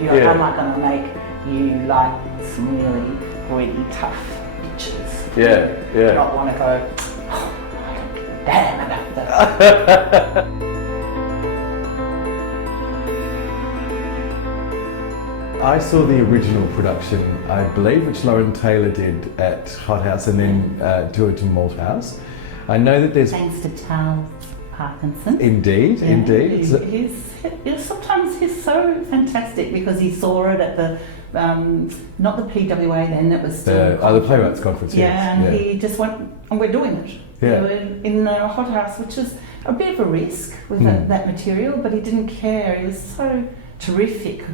You know, am I going to make you like some really gritty, tough bitches? Yeah. Not want to go, oh, I don't give a damn about that. I saw the original production, I believe, which Lauren Taylor did at Hot House and then George and Malthouse. I know that there's... Thanks to Charles Parkinson. Indeed. Sometimes he's so fantastic because he saw it at the, not the PWA then, it was still... the Playwrights Conference, He just went, and we're doing it. Yeah. In the Hot House, which is a bit of a risk with that material, but he didn't care. He was so terrific.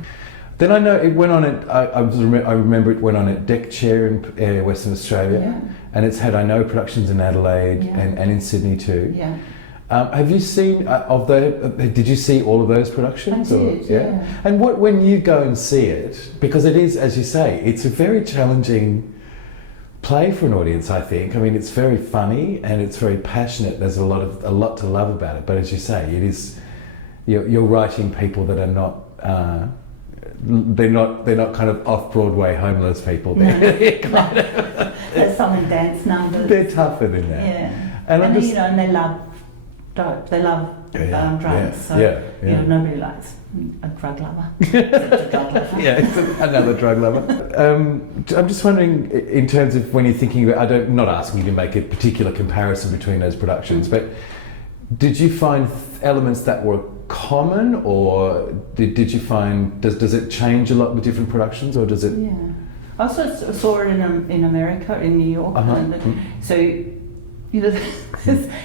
Then I know it went on at, I remember it went on at Deck Chair in Western Australia, and it's had, I know, productions in Adelaide and in Sydney too. Yeah. Have you seen, did you see all of those productions? I did, yeah. And when you go and see it, because it is, as you say, it's a very challenging play for an audience, I think. I mean, it's very funny and it's very passionate. There's a lot to love about it. But as you say, it is, you're writing people that are not, they're not kind of off-Broadway homeless people. There's some in dance numbers. They're tougher than that. Yeah. And they love dope. They love drugs. So nobody likes a drug lover. It's a drug lover. It's another drug lover. I'm just wondering, in terms of when you're thinking about, not asking you to make a particular comparison between those productions, but did you find elements that were common, or did you find, does it change a lot with different productions, or does it? Yeah, I also saw it in America, in New York, so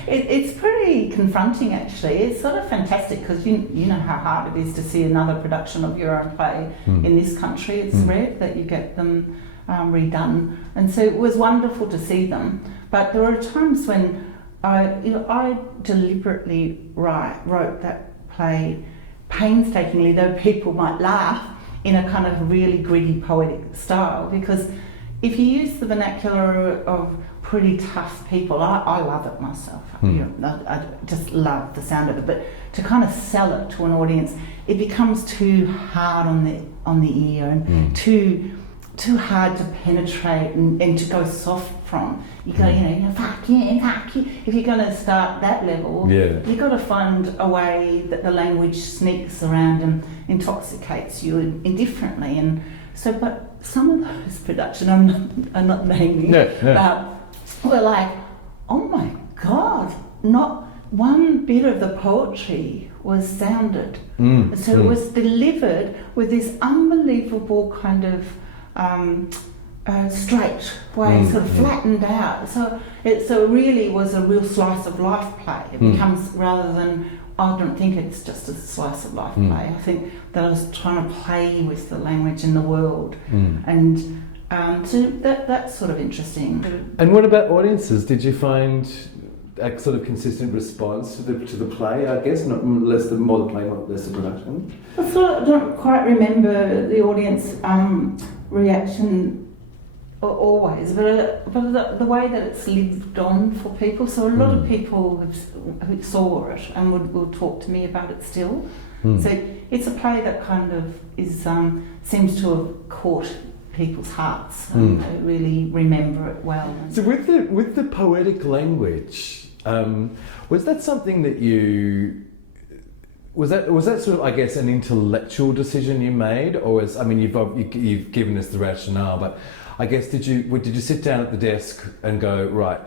it's pretty confronting actually. It's sort of fantastic because you know how hard it is to see another production of your own play in this country. It's rare that you get them redone, and so it was wonderful to see them. But there are times when I deliberately wrote that play painstakingly, though people might laugh, in a kind of really gritty poetic style, because if you use the vernacular of pretty tough people, I love it myself. I just love the sound of it, but to kind of sell it to an audience, it becomes too hard on the ear and too hard to penetrate and to go soft from. You go, fuck you. If you're going to start that level, you've got to find a way that the language sneaks around and intoxicates you indifferently. And so, but some of those productions, I'm not naming, were like, oh my God, not one bit of the poetry was sounded. So it was delivered with this unbelievable kind of straight way, sort of flattened out. So it really was a real slice of life play. It becomes, rather than, I don't think it's just a slice of life play. I think that I was trying to play with the language and the world, and so that's sort of interesting. And what about audiences? Did you find a sort of consistent response to the play? I guess more the play, not less the production. I don't quite remember the audience reaction always, but the way that it's lived on for people. So a lot of people who saw it and would talk to me about it still. So it's a play that kind of is seems to have caught people's hearts and they really remember it well. So with the poetic language, was that something that you? Was that sort of, I guess, an intellectual decision you made, or you've given us the rationale, but I guess did you sit down at the desk and go, right,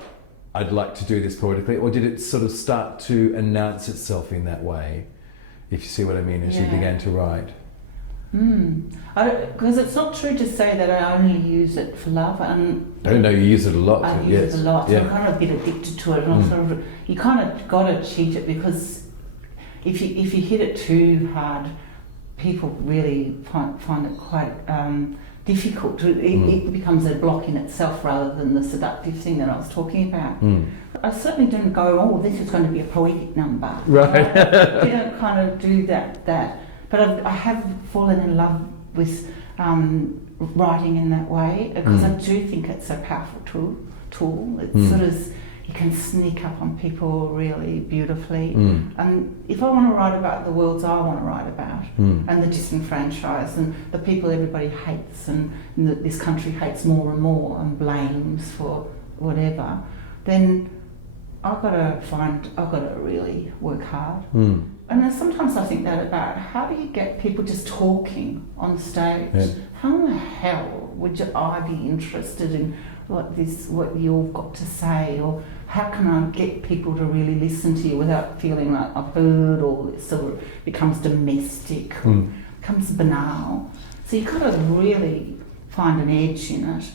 I'd like to do this poetically, or did it sort of start to announce itself in that way, if you see what I mean, as you began to write? Because it's not true to say that I only use it for love. No, you use it a lot. I use it a lot. So I'm kind of a bit addicted to it, and you kind of got to cheat it, because if you hit it too hard, people really find it quite difficult. It becomes a block in itself rather than the seductive thing that I was talking about. I certainly didn't go, oh, this is going to be a poetic number. Right. I didn't kind of do that. But I have fallen in love with writing in that way, because I do think it's a powerful tool. It's sort of, he can sneak up on people really beautifully. And if I want to write about the worlds I want to write about, and the disenfranchised, and the people everybody hates, and that this country hates more and more, and blames for whatever, then I've got to really work hard. And then sometimes I think that about how do you get people just talking on stage? Yeah. How in the hell would I be interested in what you've got to say, or how can I get people to really listen to you without feeling like I've heard all this, sort of becomes domestic, becomes banal. So you've got to really find an edge in it.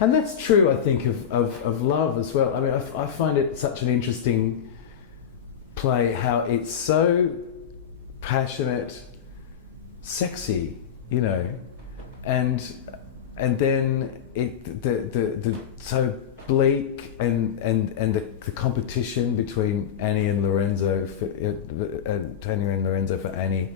And that's true, I think, of love as well. I mean, I find it such an interesting play, how it's so passionate, sexy, you know, and then the so bleak, and the competition between Annie and Lorenzo, Tanya and Lorenzo for Annie.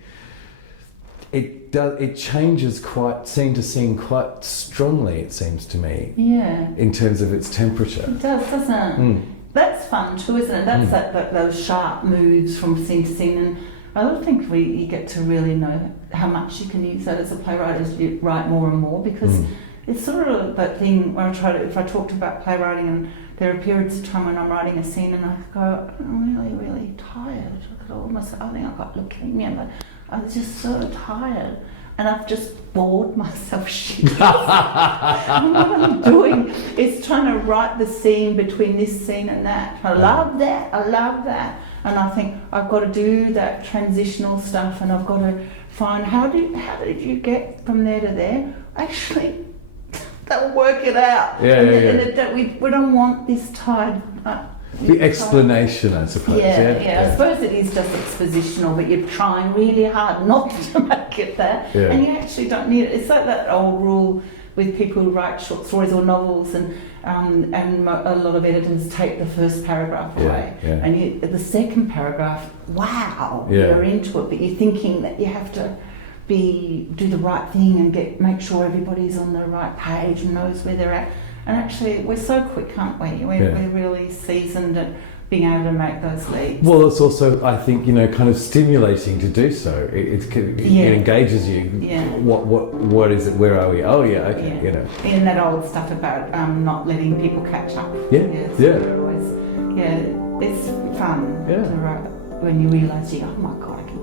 It changes quite scene to scene quite strongly, it seems to me. Yeah. In terms of its temperature. It does, doesn't it? That's fun too, isn't it? That's those sharp moves from scene to scene, and I don't think you get to really know how much you can use that as a playwright as you write more and more, because it's sort of that thing where if I talked about playwriting, and there are periods of time when I'm writing a scene and I go, I'm really, really tired. I think I've got leukemia, but I was just so tired. And I've just bored myself shit. And what I'm doing is trying to write the scene between this scene and that. I love that. And I think I've got to do that transitional stuff, and I've got to find how did you get from there to there? Actually, they'll work it out. We don't want this tired. The explanation, I suppose. Yeah. I suppose it is just expositional, but you're trying really hard not to make it that, and you actually don't need it. It's like that old rule with people who write short stories or novels, and a lot of editors take the first paragraph away, and the second paragraph, you're into it, but you're thinking that you have to do the right thing and make sure everybody's on the right page and knows where they're at. And actually, we're so quick, aren't we? We're really seasoned at being able to make those leaps. Well, it's also, I think, kind of stimulating to do so. It engages you. Yeah. What is it? Where are we? Oh, yeah, okay. Yeah. And that old stuff about not letting people catch up. It's fun. Yeah. To write when you realise, oh my God, I can